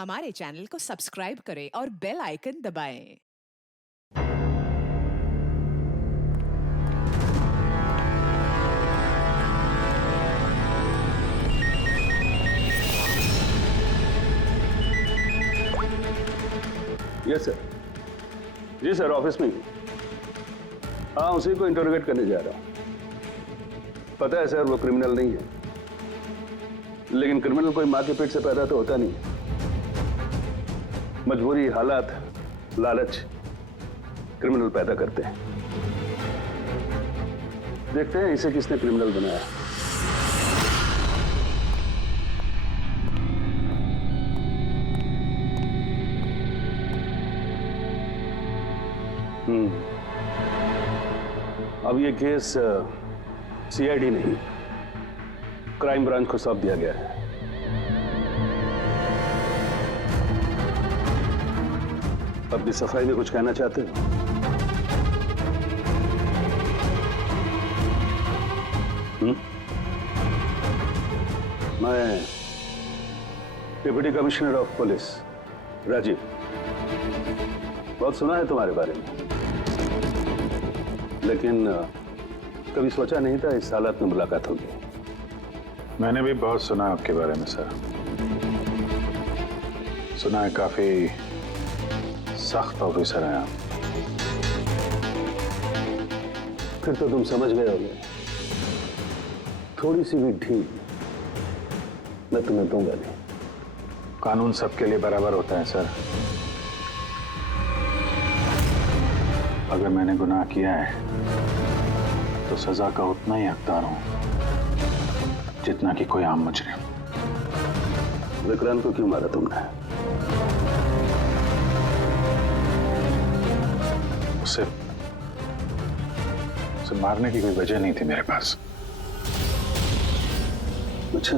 हमारे चैनल को सब्सक्राइब करें और बेल आइकन दबाएं। Yes sir. जी सर, ऑफिस में ही। हाँ, उसी को इंटरोगेट करने जा रहा हूँ। पता है सर, वो क्रिमिनल नहीं है, लेकिन क्रिमिनल कोई माँ के पेट से पैदा तो होता नहीं। मजबूरी, हालात, लालच क्रिमिनल पैदा करते हैं। देखते हैं इसे किसने क्रिमिनल बनाया। अब ये केस सीआईडी नहीं, क्राइम ब्रांच को सौंप दिया गया है। अब भी सफाई में कुछ कहना चाहते हो? मैं deputy commissioner of police Rajiv, बहुत सुना है तुम्हारे बारे में, लेकिन कभी सोचा नहीं था इस हालत में मुलाकात होगी। मैंने भी बहुत सुना है आपके बारे में सर। सुना है काफी सख्त ऑफिसर हैं आप। फिर तो तुम समझ गए होगे, थोड़ी सी भी ढील मैं तुम्हें दूंगा नहीं। कानून सबके लिए बराबर होता है सर। अगर मैंने गुनाह किया है तो सजा का उतना ही हकदार हूं जितना कि कोई आम मुजरिम। विक्रांत को क्यों मारा तुमने? उसे मारने की कोई वजह नहीं थी मेरे पास। अच्छा,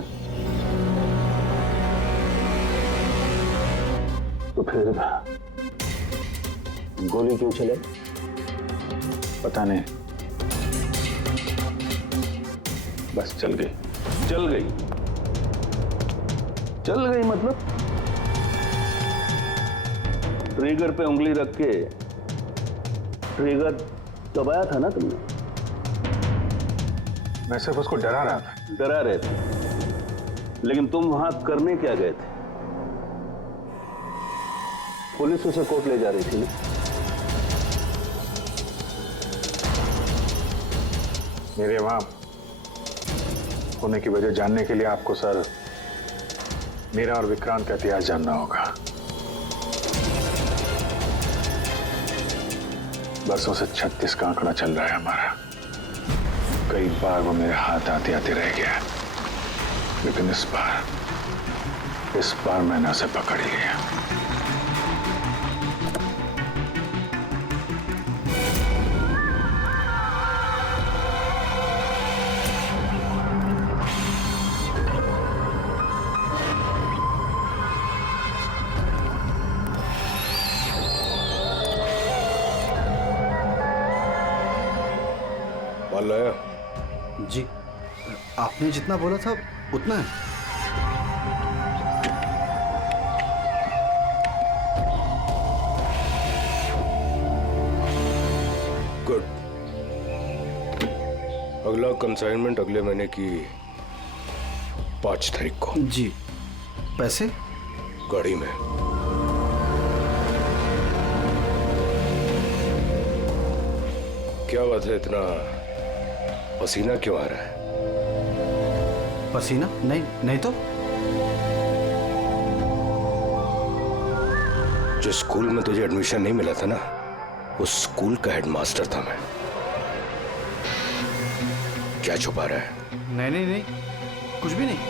तो फिर गोली क्यों चले? पता नहीं, बस चल गई। चल गई? चल गई मतलब ट्रिगर पे उंगली रख के ट्रिगर दबाया था ना तुमने? मैं सिर्फ उसको डरा रहा था। डरा रहे थे, लेकिन तुम वहां करने क्या गए थे? पुलिस उसे कोर्ट ले जा रही थी ना? मेरे वहां होने की वजह जानने के लिए आपको सर मेरा और विक्रांत का इतिहास जानना होगा। बरसों से 36 का आंकड़ा चल रहा है हमारा। कई बार वो मेरे हाथ आते आते रह गया, लेकिन इस बार मैंने उसे पकड़ लिया। माल लाया? जी, आपने जितना बोला था उतना है। गुड। अगला कंसाइनमेंट अगले महीने की 5 तारीख को। जी, पैसे? गाड़ी में। क्या बात है, इतना पसीना क्यों आ रहा है? पसीना? नहीं तो। जिस स्कूल में तुझे एडमिशन नहीं मिला था ना, उस स्कूल का हेडमास्टर था मैं। क्या छुपा रहा है? नहीं, कुछ भी नहीं।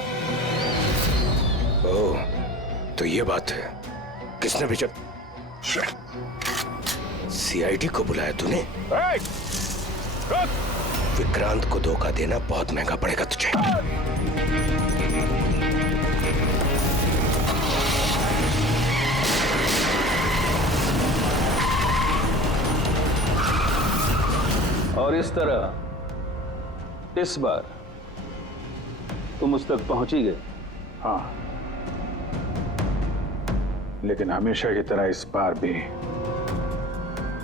ओह, तो ये बात है। किसने भेजा? सीआईडी को बुलाया तूने? विक्रांत को धोखा देना बहुत महंगा पड़ेगा तुझे। और इस तरह इस बार तुम उस तक पहुंच ही गए। हाँ, लेकिन हमेशा की तरह इस बार भी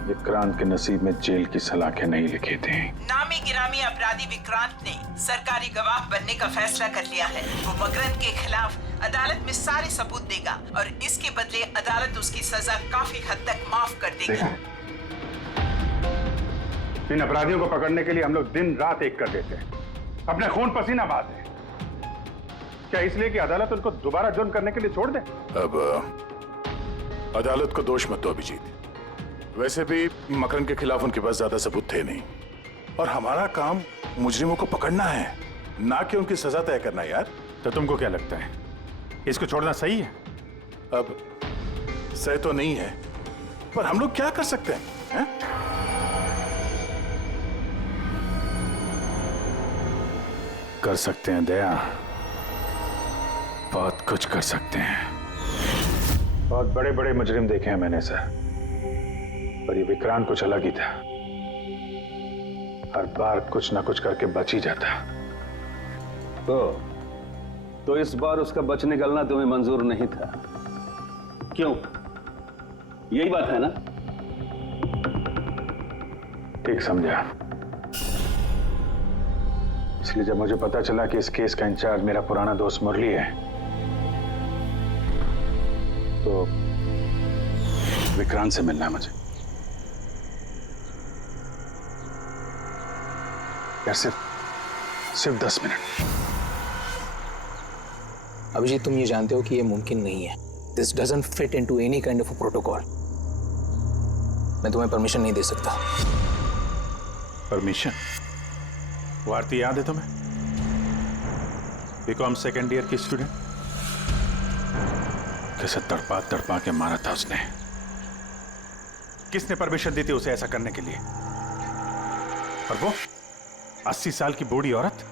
विक्रांत के नसीब में जेल की सलाखें नहीं लिखी थी। नामी गिरामी अपराधी विक्रांत ने सरकारी गवाह बनने का फैसला कर लिया है। वो मकरंद के खिलाफ अदालत में सारे सबूत देगा और इसके बदले अदालत उसकी सजा काफी हद तक माफ कर देगी। इन अपराधियों को पकड़ने के लिए हम लोग दिन रात एक कर देते हैं, अपने खून पसीना बहाते हैं। क्या इसलिए कि अदालत उनको दोबारा जुर्म करने के लिए छोड़ दे? अब अदालत को दोष मत दो अभिजीत। वैसे भी मकरंद के खिलाफ उनके पास ज्यादा सबूत थे नहीं, और हमारा काम मुजरिमों को पकड़ना है, ना कि उनकी सजा तय करना। यार तो तुमको क्या लगता है, इसको छोड़ना सही है? अब सही तो नहीं है, पर हम लोग क्या कर सकते हैं? कर सकते हैं दया, बहुत कुछ कर सकते हैं। बहुत बड़े बड़े मुजरिम देखे हैं मैंने सर, पर ये विक्रांत कुछ अलग ही था। हर बार कुछ ना कुछ करके बच ही जाता। तो इस बार उसका बच निकलना तुम्हें मंजूर नहीं था, क्यों? यही बात है ना? ठीक समझा। इसलिए जब मुझे पता चला कि इस केस का इंचार्ज मेरा पुराना दोस्त मुरली है, तो विक्रांत से मिलना है मुझे। यार सिर्फ 10 मिनट। अभिजीत, तुम ये जानते हो कि ये मुमकिन नहीं है। This doesn't fit into any kind of protocol. मैं तुम्हें परमिशन नहीं दे सकता। परमिशन? वो आरती याद है तुम्हें? बीकॉम सेकेंड ईयर की स्टूडेंट, कैसे तड़पा तड़पा के मारा था उसने। किसने परमिशन दी थी उसे ऐसा करने के लिए? और वो 80 साल की बूढ़ी औरत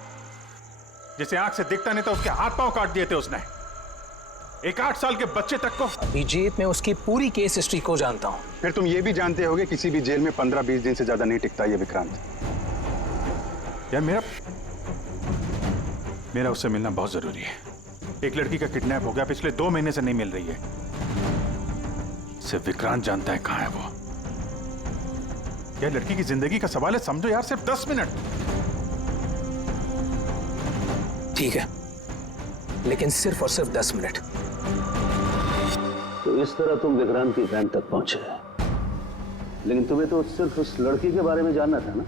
जिसे आंख से दिखता नहीं था, उसके हाथ पांव काट दिए थे उसने। एक 8 साल के बच्चे तक को। अभिजीत, मैं उसकी पूरी केस हिस्ट्री को जानता हूं। फिर तुम ये भी जानते होगे किसी भी जेल में 15-20 दिन से ज्यादा नहीं टिकता ये विक्रांत। यार मेरा उससे मिलना बहुत जरूरी है। एक लड़की का किडनैप हो गया, पिछले 2 महीने से नहीं मिल रही है। सिर्फ विक्रांत जानता है कहां है वो। यह लड़की की जिंदगी का सवाल है, समझो यार, सिर्फ 10 मिनट। ठीक है, लेकिन सिर्फ और सिर्फ 10 मिनट। तो इस तरह तुम विक्रांत की वैन तक पहुंचे, लेकिन तुम्हें तो सिर्फ उस लड़की के बारे में जानना था ना?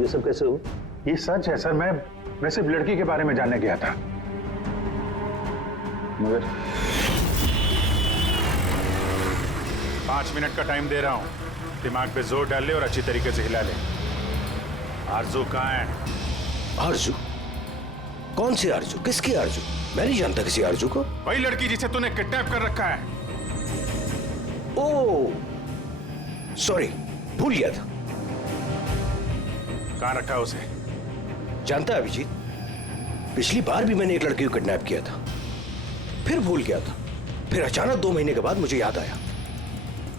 ये सब कैसे हो? ये सच है सर, मैं सिर्फ लड़की के बारे में जानने गया था। मगर 5 मिनट का टाइम दे रहा हूं, दिमाग पे जोर डाल ले और अच्छी तरीके से हिला ले। आरजू कहां है? आरजू? कौन सी आरजू? किसकी आरजू? मैं नहीं जानता किसी आरजू को। वही लड़की जिसे तूने किडनैप कर रखा है। ओह सॉरी, भूल गया था। कहां रखा है उसे? जानता है अभिजीत, पिछली बार भी मैंने एक लड़की को किडनैप किया था, फिर भूल गया था। फिर अचानक 2 महीने के बाद मुझे याद आया,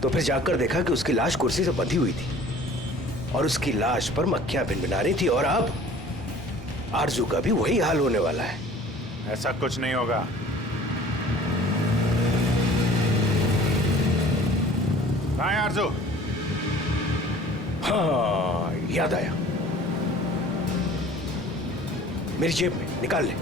तो फिर जाकर देखा कि उसकी लाश कुर्सी से बंधी हुई थी और उसकी लाश पर मक्खियां भिनभिना रही थी। और अब आरजू का भी वही हाल होने वाला है। ऐसा कुछ नहीं होगा। कहां है आरजू? हाँ, याद आया, मेरी जेब में, निकाल ले।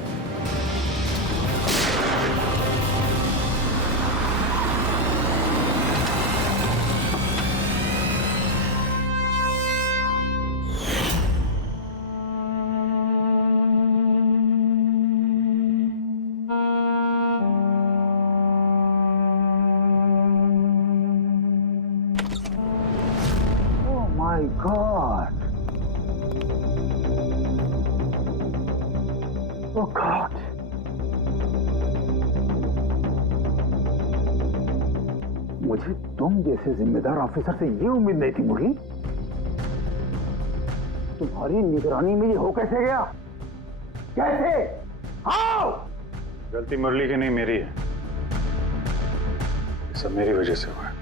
My God. Oh God. मुझे तुम जैसे जिम्मेदार ऑफिसर से ये उम्मीद नहीं थी मुरली। तुम्हारी निगरानी में ये हो कैसे गया? कैसे? हाउ? गलती मुरली की नहीं, मेरी है। ये सब मेरी वजह से हुआ है।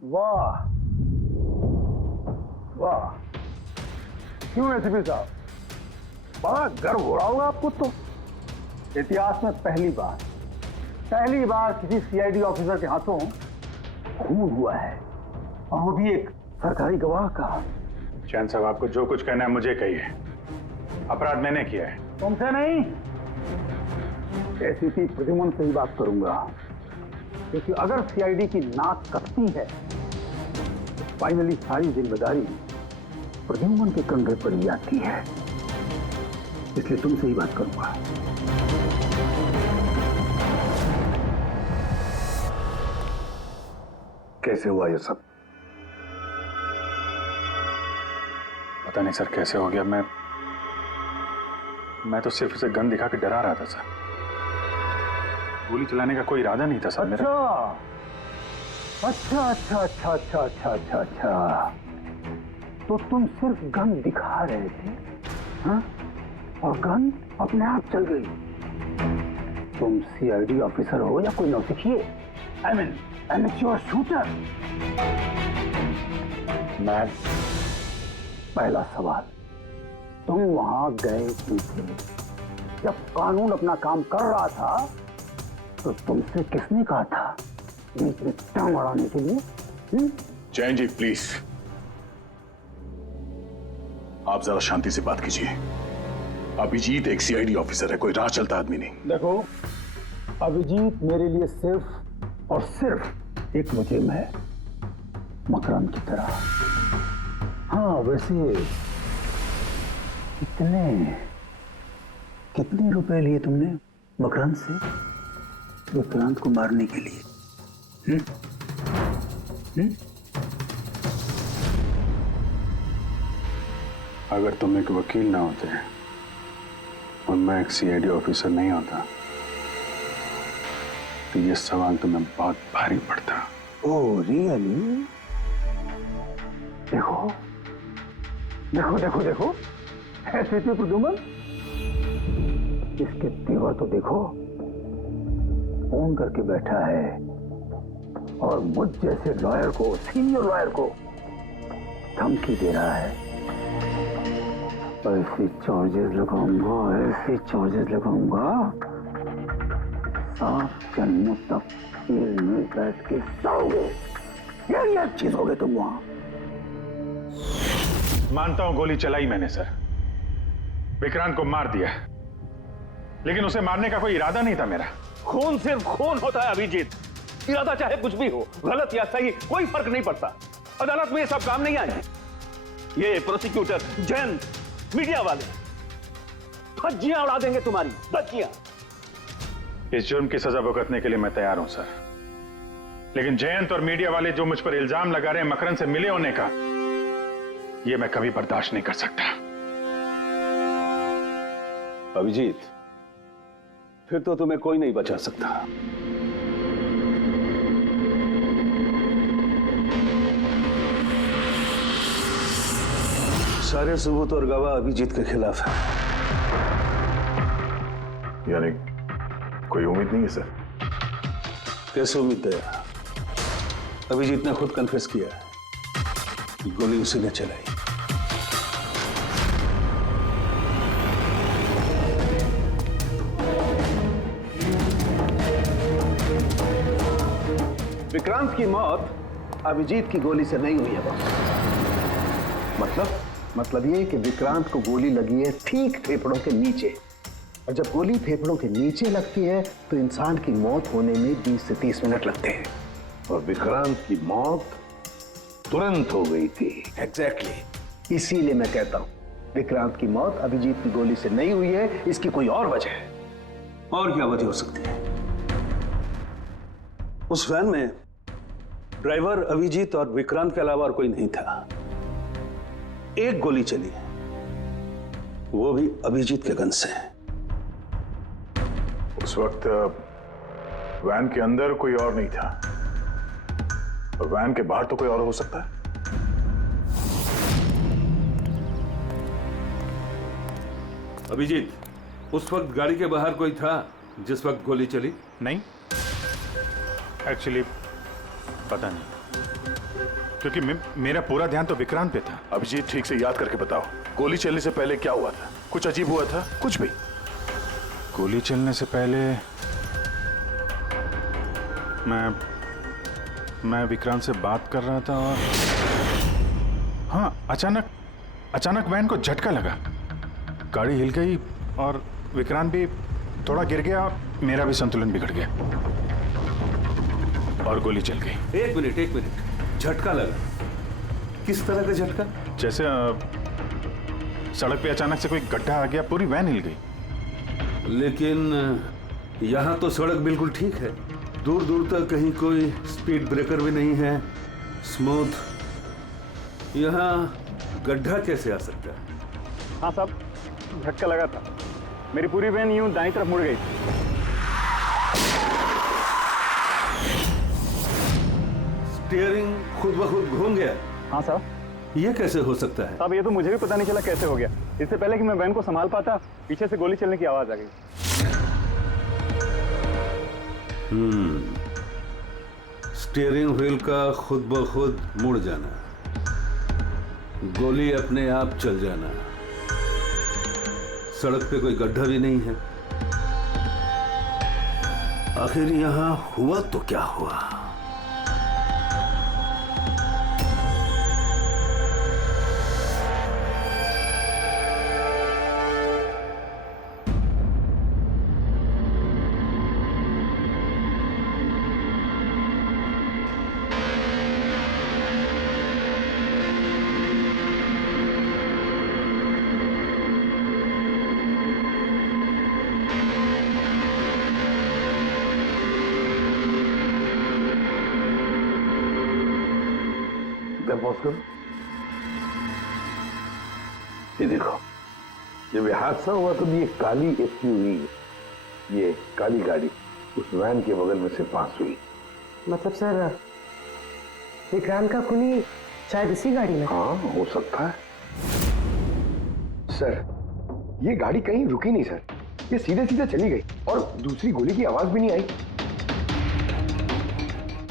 वाह वाह, क्यों एसीपी साहब, बड़ा गर्व हो रहा होगा आपको तो। इतिहास में पहली बार किसी सीआईडी ऑफिसर के हाथों खून हुआ है, और वो भी एक सरकारी गवाह का। चैन साहब, आपको जो कुछ कहना है मुझे कहिए। अपराध मैंने किया है। तुमसे नहीं, एसीपी प्रद्युमन से ही बात करूंगा, क्योंकि अगर सीआईडी की नाक कटती है तो फाइनली सारी जिम्मेदारी प्रद्युमन के कंधे पर ही आती है। इसलिए तुमसे ही बात करूंगा। कैसे हुआ ये सब? पता नहीं सर कैसे हो गया। मैं तो सिर्फ उसे गन दिखा के डरा रहा था सर। गोली चलाने का कोई इरादा नहीं था सर मेरा। अच्छा। तो तुम सिर्फ गन दिखा रहे थे, हाँ? और गन अपने आप चल गई। तुम सीआईडी ऑफिसर हो या कोई नौसिखिए? I mean amateur shooter. मैं पहला सवाल, तुम वहां गए क्यों थे? जब कानून अपना काम कर रहा था तो तुमसे किसने कहा था बीच में टांग अड़ाने के लिए? जैन जी प्लीज, आप जरा शांति से बात कीजिए। अभिजीत एक सीआईडी ऑफिसर है, कोई राह चलता आदमी नहीं। देखो, अभिजीत मेरे लिए सिर्फ और सिर्फ एक मुजरिम है, मकरंद की तरह। हाँ, वैसे कितने रुपए लिए तुमने मकरंद से विक्रांत को मारने के लिए? अगर तुम एक वकील ना होते और मैं एक सीआईडी ऑफिसर नहीं होता तो ये सवाल तुम्हें बहुत भारी पड़ता। Oh really? देखो देखो देखो देखो, ऐसे थे प्रद्युमन। इसके तेवर तो देखो, फोन करके बैठा है और मुझ जैसे लॉयर को, सीनियर लॉयर को धमकी दे रहा है। ऐसे चार्जेस लगाऊंगा, 7 जन्मों तक जेल में बैठ के सोओगे। ये चीज हो गए तुम वहां। मानता हूं गोली चलाई मैंने सर, विक्रांत को मार दिया, लेकिन उसे मारने का कोई इरादा नहीं था मेरा। खून सिर्फ खून होता है अभिजीत, इरादा चाहे कुछ भी हो, गलत या सही कोई फर्क नहीं पड़ता। अदालत में ये सब काम नहीं आए। ये प्रोसिक्यूटर, जैन, मीडिया वाले धज्जियां उड़ा देंगे तुम्हारी, धज्जियां। इस जुर्म की सजा भुगतने के लिए मैं तैयार हूं सर, लेकिन जयंत और मीडिया वाले जो मुझ पर इल्जाम लगा रहे हैं मकरंद से मिले होने का, ये मैं कभी बर्दाश्त नहीं कर सकता। अभिजीत, फिर तो तुम्हें कोई नहीं बचा सकता। सारे सबूत और गवाह अभिजीत के खिलाफ है। यानी कोई उम्मीद नहीं है सर? कैसे उम्मीद है? अभिजीत ने खुद कन्फेस किया है कि गोली उसी ने चलाई। विक्रांत की मौत अभिजीत की गोली से नहीं हुई है बॉस। मतलब ये कि विक्रांत को गोली लगी है ठीक फेफड़ों के नीचे, और जब गोली फेफड़ों के नीचे लगती है तो इंसान की मौत होने में 20 से 30 मिनट लगते हैं, और विक्रांत की मौत तुरंत हो गई थी। एग्जैक्टली, इसीलिए मैं कहता हूं विक्रांत की मौत अभिजीत की गोली से नहीं हुई है, इसकी कोई और वजह है। और क्या वजह हो सकती है? उस वैन में ड्राइवर अभिजीत और विक्रांत के अलावा और कोई नहीं था। एक गोली चली, वो भी अभिजीत के गन से। उस वक्त वैन के अंदर कोई और नहीं था, और वैन के बाहर तो कोई और हो सकता है। अभिजीत, उस वक्त गाड़ी के बाहर कोई था जिस वक्त गोली चली? नहीं, एक्चुअली पता नहीं। क्योंकि मेरा पूरा ध्यान तो विक्रांत पे था। अभिजीत, ठीक से याद करके बताओ, गोली चलने से पहले क्या हुआ था? कुछ अजीब हुआ था? कुछ भी? गोली चलने से पहले मैं विक्रांत से बात कर रहा था और हाँ, अचानक वैन को झटका लगा, गाड़ी हिल गई और विक्रांत भी थोड़ा गिर गया, मेरा भी संतुलन बिगड़ गया और गोली चल गई। एक मिनट, झटका लगा? किस तरह का झटका? जैसे सड़क पे अचानक से कोई गड्ढा आ गया, पूरी वैन हिल गई। लेकिन यहाँ तो सड़क बिल्कुल ठीक है, दूर दूर तक कहीं कोई स्पीड ब्रेकर भी नहीं है, स्मूथ। यहाँ गड्ढा कैसे आ सकता है? हाँ साहब, झटका लगा था, मेरी पूरी वैन यूं दाईं तरफ मुड़ गई। स्टीयरिंग खुद ब खुद घूम गया? हाँ साहब। ये कैसे हो सकता है? अब ये तो मुझे भी पता नहीं चला कैसे हो गया। इससे पहले कि मैं वैन को संभाल पाता, पीछे से गोली चलने की आवाज आ गई। स्टीयरिंग व्हील का खुद ब खुद मुड़ जाना, गोली अपने आप चल जाना, सड़क पे कोई गड्ढा भी नहीं है। आखिर यहां हुआ तो क्या हुआ? ये देखो, जब ये हादसा हुआ तो ये काली एसयूवी, ये काली गाड़ी उस वैन के बगल में से पास हुई। मतलब सर, विक्रांत का खूनी शायद इसी गाड़ी में? हाँ, हो सकता है। सर, ये गाड़ी कहीं रुकी नहीं सर, ये सीधे सीधे चली गई और दूसरी गोली की आवाज भी नहीं आई।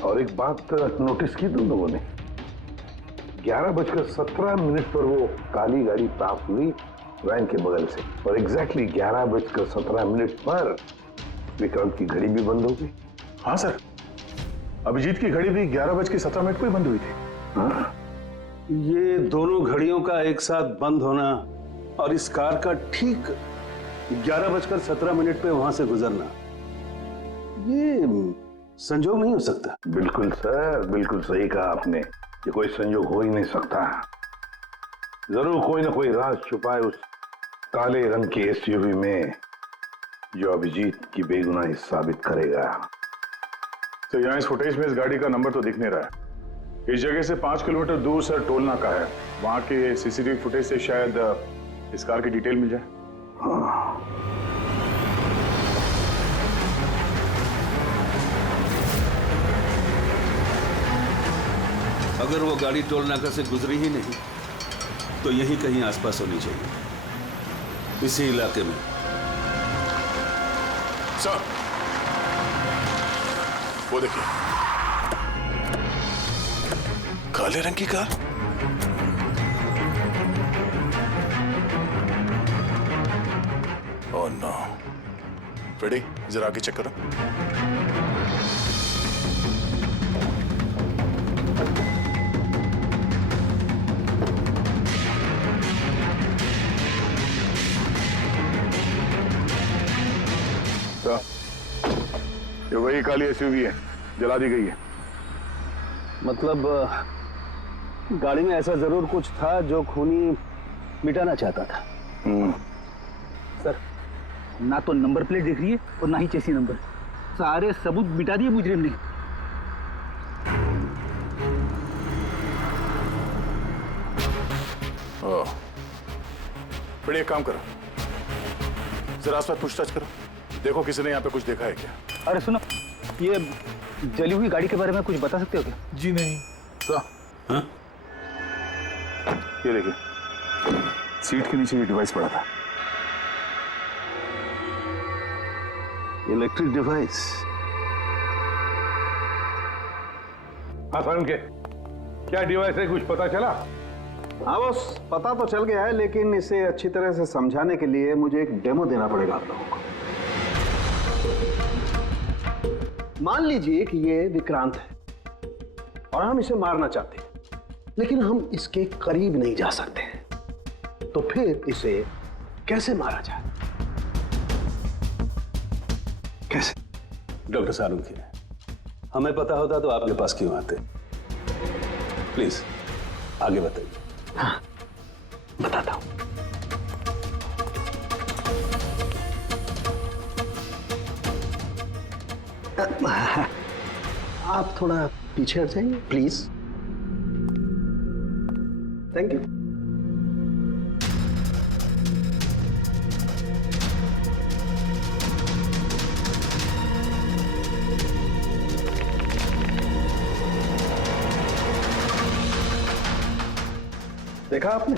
और एक बात नोटिस की तुम लोगों ने, 11:17 पर वो काली गाड़ी पास हुई वैन के बगल से और एग्जैक्टली 11:17 पर विक्रांत की घड़ी भी बंद हो गई। हाँ सर, अभिजीत की घड़ी भी 11:17 को ही बंद हुई थी। हाँ? ये दोनों घड़ियों का एक साथ बंद होना और इस कार का ठीक 11:17 पे वहां से गुजरना, ये संजोग नहीं हो सकता। बिल्कुल सर, बिल्कुल सही कहा आपने, ये कोई संयोग हो ही नहीं सकता। जरूर कोई ना कोई राज छुपा है उस काले रंग के एसयूवी में, जो अभिजीत की बेगुनाही साबित करेगा। तो यहाँ इस फुटेज में इस गाड़ी का नंबर तो दिख नहीं रहा है। इस जगह से 5 किलोमीटर दूर सर टोल नाका है, वहां के सीसीटीवी फुटेज से शायद इस कार की डिटेल मिल जाए। हाँ। अगर वो गाड़ी टोल नाका से गुजरी ही नहीं तो यहीं कहीं आसपास होनी चाहिए, इसी इलाके में। सर, वो देखिए, काले रंग की कार। Oh no. फ्रेडी, जरा आगे चेक करो। ये वही काली एसयूवी है, जला दी गई है। मतलब गाड़ी में ऐसा जरूर कुछ था जो खूनी मिटाना चाहता था। सर, ना तो नंबर प्लेट दिख रही है और ना ही चेसी नंबर, सारे सबूत मिटा दिए मुजरिम ने। ओह, फिर एक काम करो, जरा आसपास पूछताछ करो, देखो किसी ने यहाँ पे कुछ देखा है क्या। अरे सुनो, ये जली हुई गाड़ी के बारे में कुछ बता सकते हो क्या? जी नहीं। सर, हाँ? ये देखिए, सीट के नीचे ये डिवाइस पड़ा था। Electric device. हाँ सर, उनके क्या डिवाइस है, कुछ पता चला? हाँ बस, पता तो चल गया है, लेकिन इसे अच्छी तरह से समझाने के लिए मुझे एक डेमो देना पड़ेगा आप लोगों को। मान लीजिए कि ये विक्रांत है और हम इसे मारना चाहते हैं, लेकिन हम इसके करीब नहीं जा सकते। तो फिर इसे कैसे मारा जाए? कैसे? डॉक्टर सारुखी, हमें पता होता तो आपके पास क्यों आते? प्लीज आगे बताइए। हाँ, बताता हूं। आप थोड़ा पीछे हट जाइए प्लीज। Thank you. देखा आपने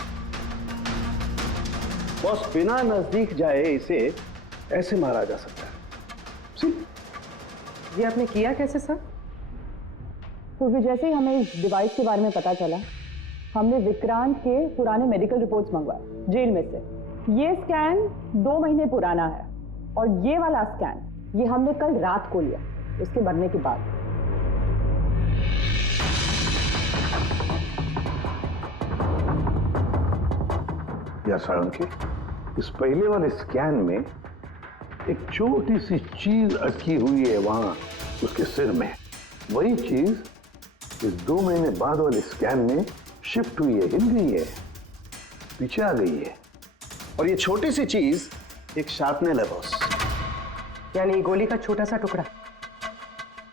बॉस, बिना नजदीक जाए इसे ऐसे मारा जा सकता है। ये आपने किया कैसे सर? क्योंकि जैसे ही हमें इस डिवाइस के बारे में पता चला, हमने विक्रांत के पुराने मेडिकल रिपोर्ट्स मंगवाए जेल में से। ये स्कैन 2 महीने पुराना है और ये वाला स्कैन ये हमने कल रात को लिया, उसके मरने के बाद। या सारंगी, इस पहले वाले स्कैन में एक छोटी सी चीज अटकी हुई है वहां उसके सिर में। वही चीज इस 2 महीने बाद वाले स्कैन में शिफ्ट हुई है, हिल गई है, पीछे आ गई है। और ये छोटी सी चीज एक शार्पनेल है बॉस। यानी गोली का छोटा सा टुकड़ा।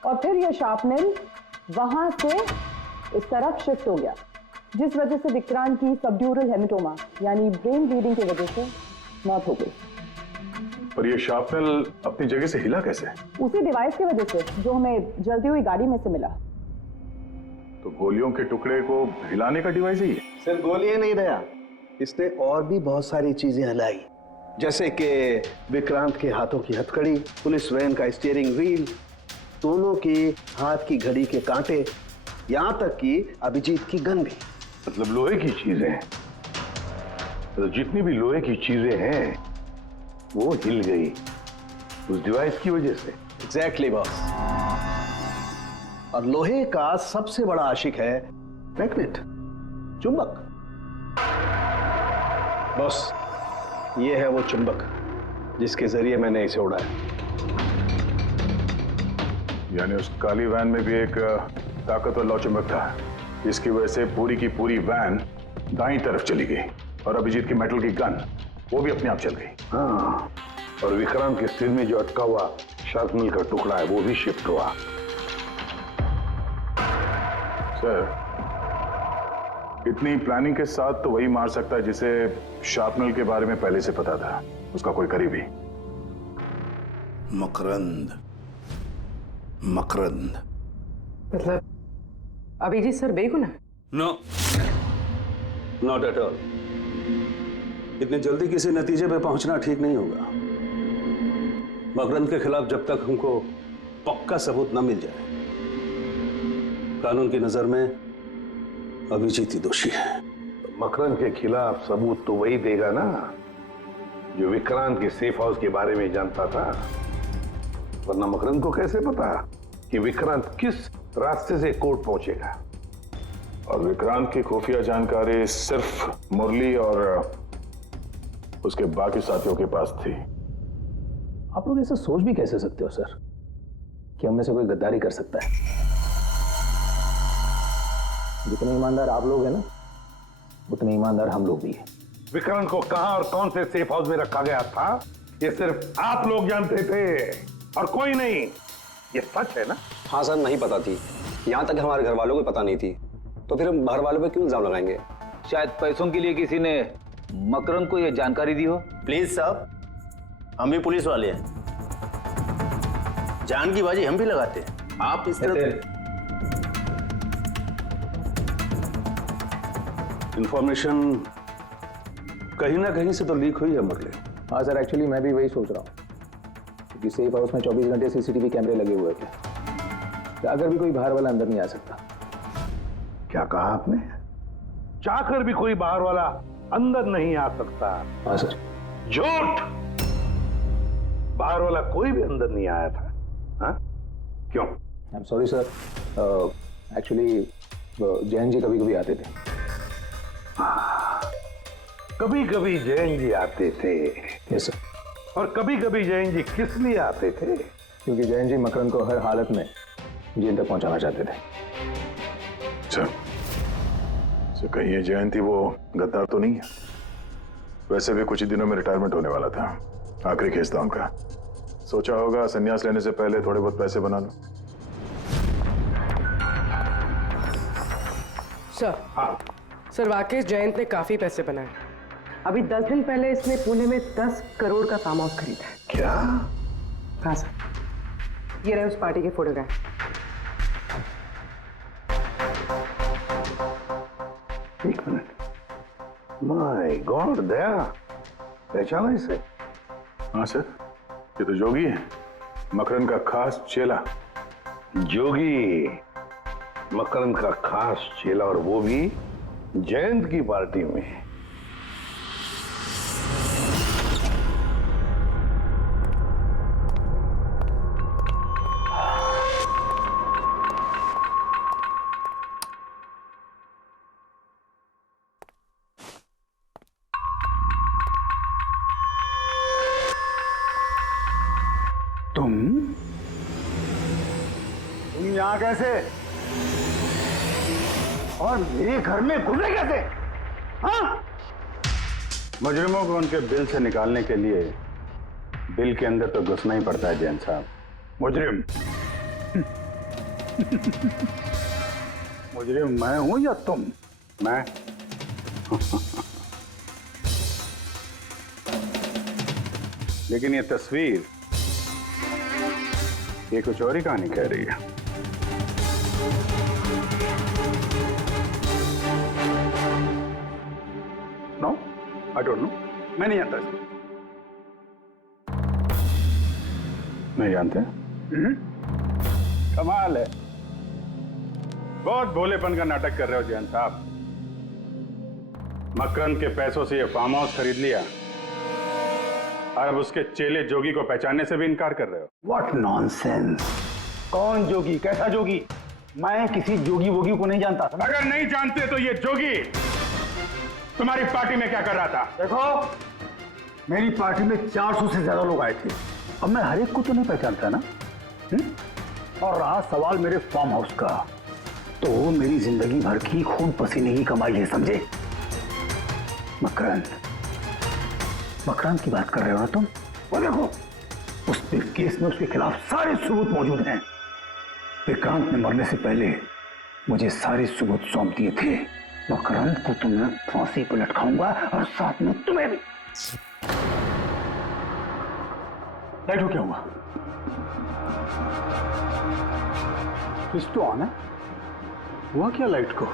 और फिर ये शार्पनेल वहां से इस तरफ शिफ्ट हो गया, जिस वजह से विक्रांत की सबड्यूरल हेमेटोमा यानी ब्रेन ब्लीडिंग की वजह से मौत हो गई। पर ये शार्पनेल अपनी जगह से हिला कैसे? उसी डिवाइस की वजह से जो हमें जलती हुई गाड़ी में से मिला। तो गोलियों के टुकड़े को हिलाने का डिवाइस ही है? सिर्फ गोलियां नहीं दया, इसने और भी बहुत सारी चीजें हिलाई, जैसे कि विक्रांत के हाथों की हथकड़ी, पुलिस वैन का स्टीयरिंग व्हील, दोनों की हाथ की घड़ी के कांटे, यहां तक कि अभिजीत की गन भी। मतलब लोहे की चीजें, तो जितनी भी लोहे की चीजें हैं वो हिल गई उस डिवाइस की वजह से। Exactly boss. और लोहे का सबसे बड़ा आशिक है मैग्नेट, चुंबक। बॉस, ये है वो चुंबक जिसके जरिए मैंने इसे उड़ाया। यानी उस काली वैन में भी एक ताकतवर लौ चुंबक था, जिसकी वजह से पूरी की पूरी वैन दाईं तरफ चली गई और अभिजीत की मेटल की गन वो भी अपने आप चल गई। हाँ, और विक्रांत के सिर में जो अटका हुआ शार्पनेल का टुकड़ा है वो भी शिफ्ट हुआ। सर, इतनी प्लानिंग के साथ तो वही मार सकता है जिसे शार्पनेल के बारे में पहले से पता था, उसका कोई करीबी। मकरंद, मकरंद मतलब अभिजीत सर बेगुनाह? No, not at all. इतनी जल्दी किसी नतीजे पे पहुंचना ठीक नहीं होगा। मकरंद के खिलाफ जब तक हमको पक्का सबूत न मिल जाए, कानून की नजर में अभिजीत ही दोषी है। मकरंद के खिलाफ सबूत तो वही देगा ना जो विक्रांत के सेफ हाउस के बारे में जानता था, वरना मकरंद को कैसे पता कि विक्रांत किस रास्ते से कोर्ट पहुंचेगा। और विक्रांत की खुफिया जानकारी सिर्फ मुरली और उसके बाकी साथियों के पास थी। आप लोग ऐसा सोच भी कैसे सकते हो सर कि हम में से कोई गद्दारी कर सकता है? जितने ईमानदार आप लोग हैं ना, उतने ईमानदार हम लोग भी हैं। विक्रांत को कहां और कौन से सेफ हाउस में रखा गया था ये सिर्फ आप लोग जानते थे और कोई नहीं। ये सच है ना? हाँ सर, नहीं पता थी। यहाँ तक हमारे घर वालों को पता नहीं थी, तो फिर हम बाहर वालों पे क्यों इल्जाम लगाएंगे? शायद पैसों के लिए किसी ने मकरंद को यह जानकारी दी हो। प्लीज साहब, हम भी पुलिस वाले हैं, जान की बाजी हम भी लगाते हैं। आप इस तरह इंफॉर्मेशन कहीं ना कहीं से तो लीक हुई है मुरली। हाँ सर, एक्चुअली मैं भी वही सोच रहा हूँ, क्योंकि सेफ हाउस में 24 घंटे सीसीटीवी कैमरे लगे हुए थे, तो अगर भी कोई बाहर वाला अंदर नहीं आ सकता। क्या कहा आपने? चाहकर भी कोई बाहर वाला अंदर नहीं आ सकता। हाँ सर। झूठ! बाहर वाला कोई भी अंदर नहीं आया था। हाँ? क्यों? I am sorry sir, actually Jain ji कभी कभी आते थे। कभी कभी जैन जी आते थे। Yes sir. और कभी कभी जैन जी किस लिए आते थे? क्योंकि जैन जी मकरंद को हर हालत में जेल तक पहुंचाना चाहते थे। अच्छा, कहीं ये जयंती वो गद्दार तो नहीं है? वैसे भी कुछ ही दिनों में रिटायरमेंट होने वाला था, आखिरी केस था उनका। सोचा होगा संन्यास लेने से पहले थोड़े बहुत पैसे बना लो। सर। हाँ सर, वाकई जयंत ने काफी पैसे बनाए। अभी 10 दिन पहले इसने पुणे में 10 करोड़ का फार्म हाउस खरीदा है। क्या? हाँ सर, ये रहे उस पार्टी के फोटोग्राफ। एक मिनट, माय गॉड, दया पहचाना इसे? हाँ सर, ये तो जोगी है, मकरंद का खास चेला। जोगी मकरंद का खास चेला, और वो भी जयंत की पार्टी में। तुम यहां कैसे? और मेरे घर में घुसे कैसे? हाँ? मुजरिमों को उनके बिल से निकालने के लिए बिल के अंदर तो घुसना ही पड़ता है जैन साहब। मुजरिम? मुजरिम मैं हूं या तुम? मैं? लेकिन ये तस्वीर, ये कुछ और ही कहानी कह रही है। नो, आई डोंट नो, मैं नहीं जानता इसको। नहीं जानते? कमाल है, बहुत भोलेपन का नाटक कर रहे हो जैन साहब। मकरंद के पैसों से ये फार्म हाउस खरीद लिया और अब उसके चेले जोगी को पहचानने से भी इनकार कर रहे हो। What nonsense! कौन जोगी? कैसा जोगी? मैं किसी जोगी वोगी को नहीं जानता। अगर नहीं जानते तो ये जोगी तुम्हारी पार्टी में क्या कर रहा था? देखो, मेरी पार्टी में 400 से ज्यादा लोग आए थे। अब मैं हर एक को तो नहीं पहचानता ना। और रहा सवाल मेरे फार्म हाउस का, तो मेरी जिंदगी भर की खून पसीने की कमाई है, समझे? मकरंद की बात कर रहे हो ना तुम? वो देखो, उस केस में उसके खिलाफ सारे सबूत मौजूद हैं। विक्रांत ने मरने से पहले मुझे सारे सबूत सौंप दिए थे। मकरंद को तो मैं फांसी पर लटकाऊंगा और साथ में तुम्हें भी। लाइट हो क्या हुआ? स्विच तो ऑन है। हुआ क्या लाइट को?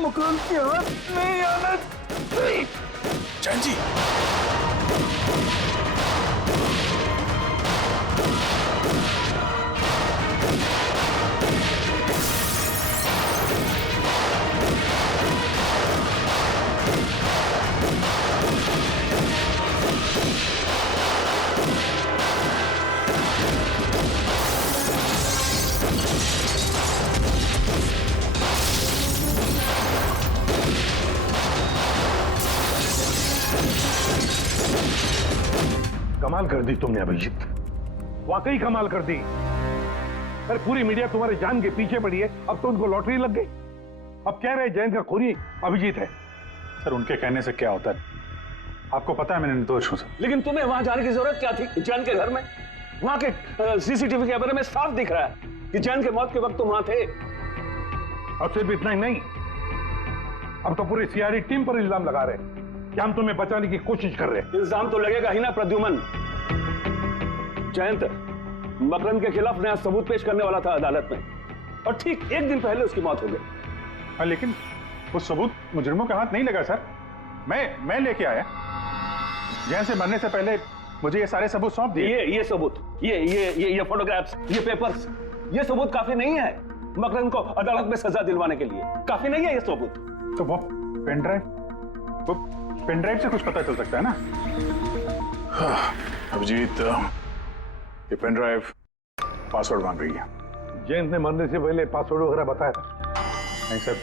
मकान के हाथ नहीं आना चाहिए। जैन जी, कमाल कर दी तुमने अभिजीत, वाकई कमाल कर दी। अरे पूरी मीडिया तुम्हारे जान के पीछे पड़ी है, अब तो उनको लॉटरी लग गई। अब कह रहे जयंत का खूनी अभिजीत है। सर, उनके कहने से क्या होता है? आपको पता है मैं निर्दोष हूं सर। लेकिन तुम्हें वहां जाने की जरूरत क्या थी? जैन के घर में, वहां के सीसीटीवी कैमरे में साफ दिख रहा है कि जैन के मौत के वक्त तुम वहां थे। और सिर्फ इतना ही नहीं, अब तो पूरी सीआईडी टीम पर इल्जाम लगा रहे। कि हम तुम्हें बचाने की कोशिश कर रहे हैं। इल्जाम तो लगेगा ही ना प्रद्युमन। जयंत मकरंद के खिलाफ नया सबूत पेश करने वाला था अदालत में, और ठीक एक दिन पहले उसकी मौत हो गई। हाँ, लेकिन वो सबूत मुजरिमों के हाथ नहीं लगा सर। मैं लेके आया। जैन से मरने से पहले मुझे ये सारे सबूत सौंप दिए। ये सबूत, ये फोटोग्राफ्स, ये पेपर्स, ये सबूत काफी नहीं है मकरंद को अदालत में सजा दिलवाने के लिए। काफी नहीं है ये सबूत। तो वो पेन ड्राइव से कुछ पता चल सकता है ना। अभिजीत, ये पेन ड्राइव पासवर्ड मांग रही है। जयंत ने मरने से पहले पासवर्ड वगैरह बताया था? नहीं सर,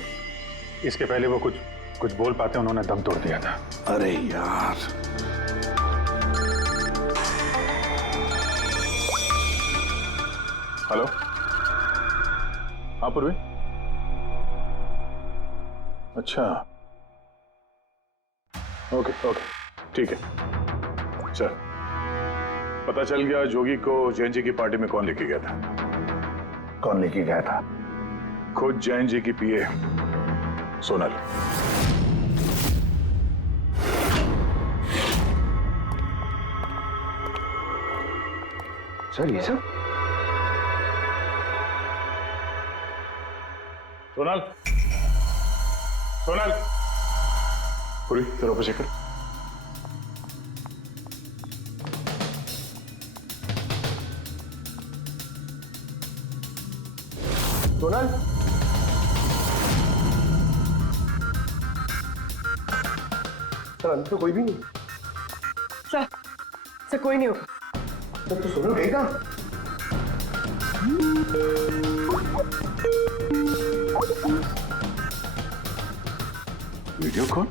इसके पहले वो कुछ बोल पाते उन्होंने दम तोड़ दिया था। अरे यार, हेलो। हाँ पूर्वी। अच्छा, ओके ठीक है। चल, पता चल गया जोगी को जैन जी की पार्टी में कौन लेके गया था। कौन लेके गया था? खुद जैन जी की पीए सोनल। सर ये सब? सोनल पूरी तेरा ऊपर चेक कर। सोनल, सर अंदर तो कोई भी नहीं। सर कोई नहीं होगा। सर तो सोनल गई कहाँ? Video call?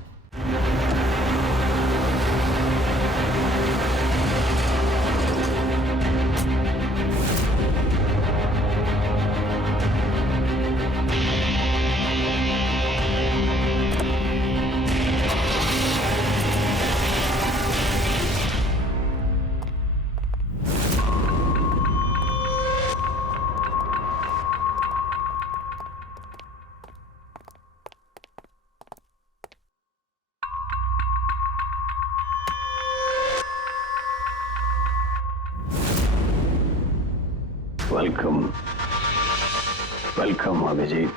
वेलकम अभिजीत।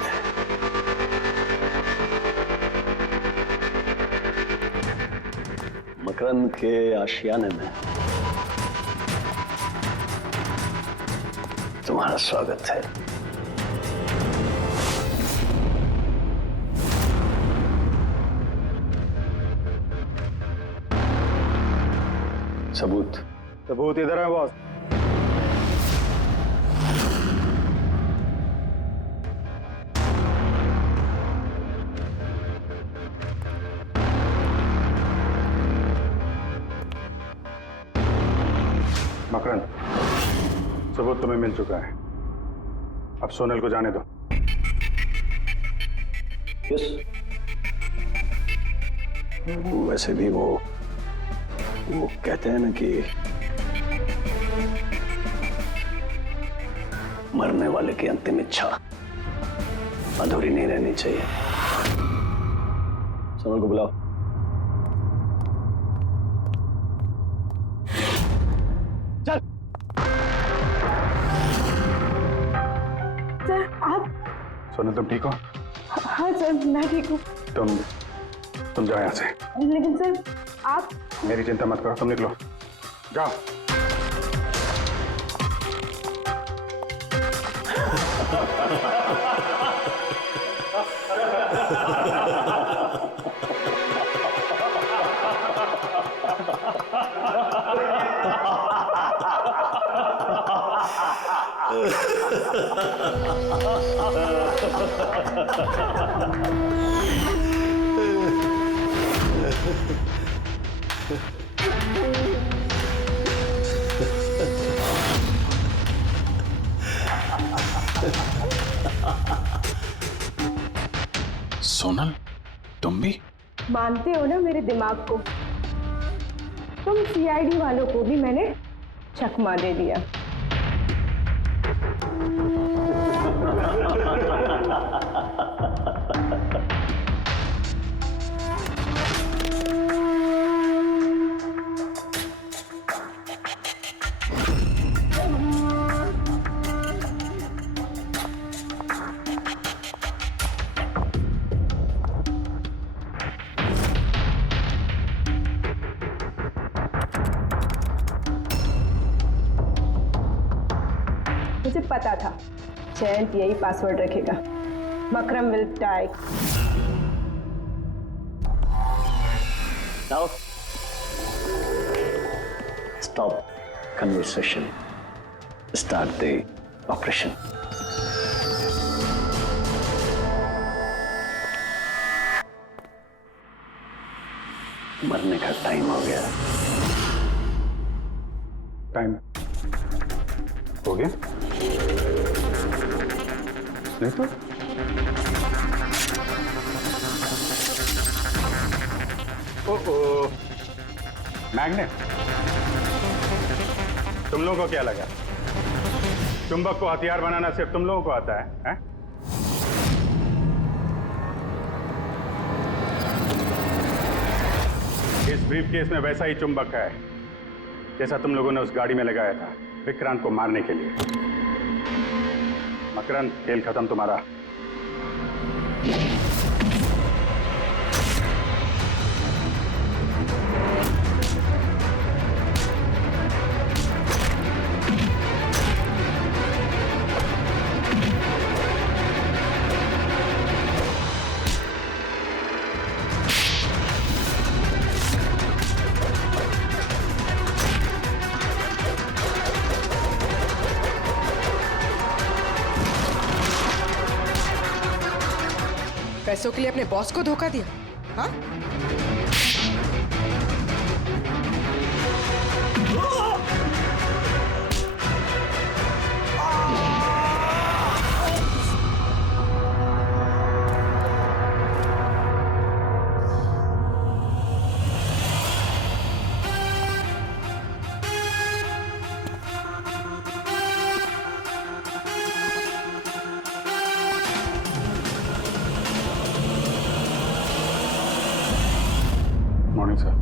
मकरंद के आशियाने में तुम्हारा स्वागत है। सबूत इधर है बॉस। मकरंद, सबूत तुम्हें मिल चुका है। अब सोनल को जाने दो। यस। वैसे भी वो कहते हैं ना कि मरने वाले की अंतिम इच्छा अधूरी नहीं रहनी चाहिए। सोनल को बुलाओ। सर आप? सोनल तुम ठीक हो? हाँ सर मैं ठीक हूँ। तुम जाओ यहाँ से। लेकिन सर आप? मेरी चिंता मत करो, तुम निकलो, जाओ। सोनल, तुम भी मानते हो ना मेरे दिमाग को? तुम सीआईडी वालों को भी मैंने चकमा दे दिया। मुझे पता था जयंत यही पासवर्ड रखेगा। Makram will die. Now, stop conversation. Start the operation. मरने का टाइम हो गया। टाइम हो गया? नहीं तो मैग्नेट, तुम लोगों को क्या लगा चुंबक को हथियार बनाना सिर्फ तुम लोगों को आता है? इस ब्रीफकेस में वैसा ही चुंबक है जैसा तुम लोगों ने उस गाड़ी में लगाया था विक्रांत को मारने के लिए। मकरंद, खेल खत्म तुम्हारा। पैसों के लिए अपने बॉस को धोखा दिया? हाँ? Morning sir.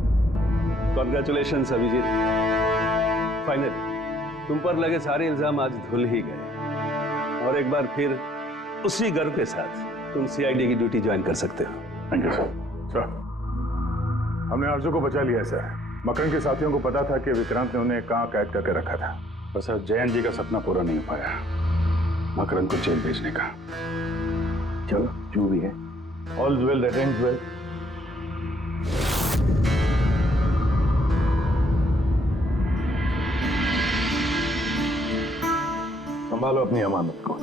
Congratulation Abhijeet, finally तुम पर लगे सारे इल्जाम आज धुल ही गए और एक बार फिर उसी गर्व के साथ तुम सीआईडी की ड्यूटी ज्वाइन कर सकते हो। Thank you sir. सर, हमने आरजू को बचा लिया है सर। मकरंद के साथियों को पता था कि विक्रांत ने उन्हें कहाँ कैद करके रखा था, बस जयंत जी का सपना पूरा नहीं हो पाया मकरंद को जेल भेजने का। चलो जो भी है, all well that ends well. संभालो अपनी अमानत को।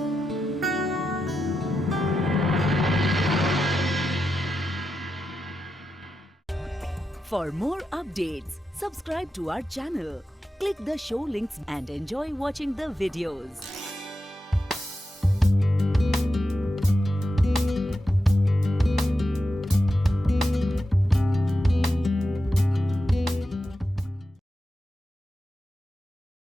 For more updates, subscribe to our channel, click the show links and enjoy watching the videos.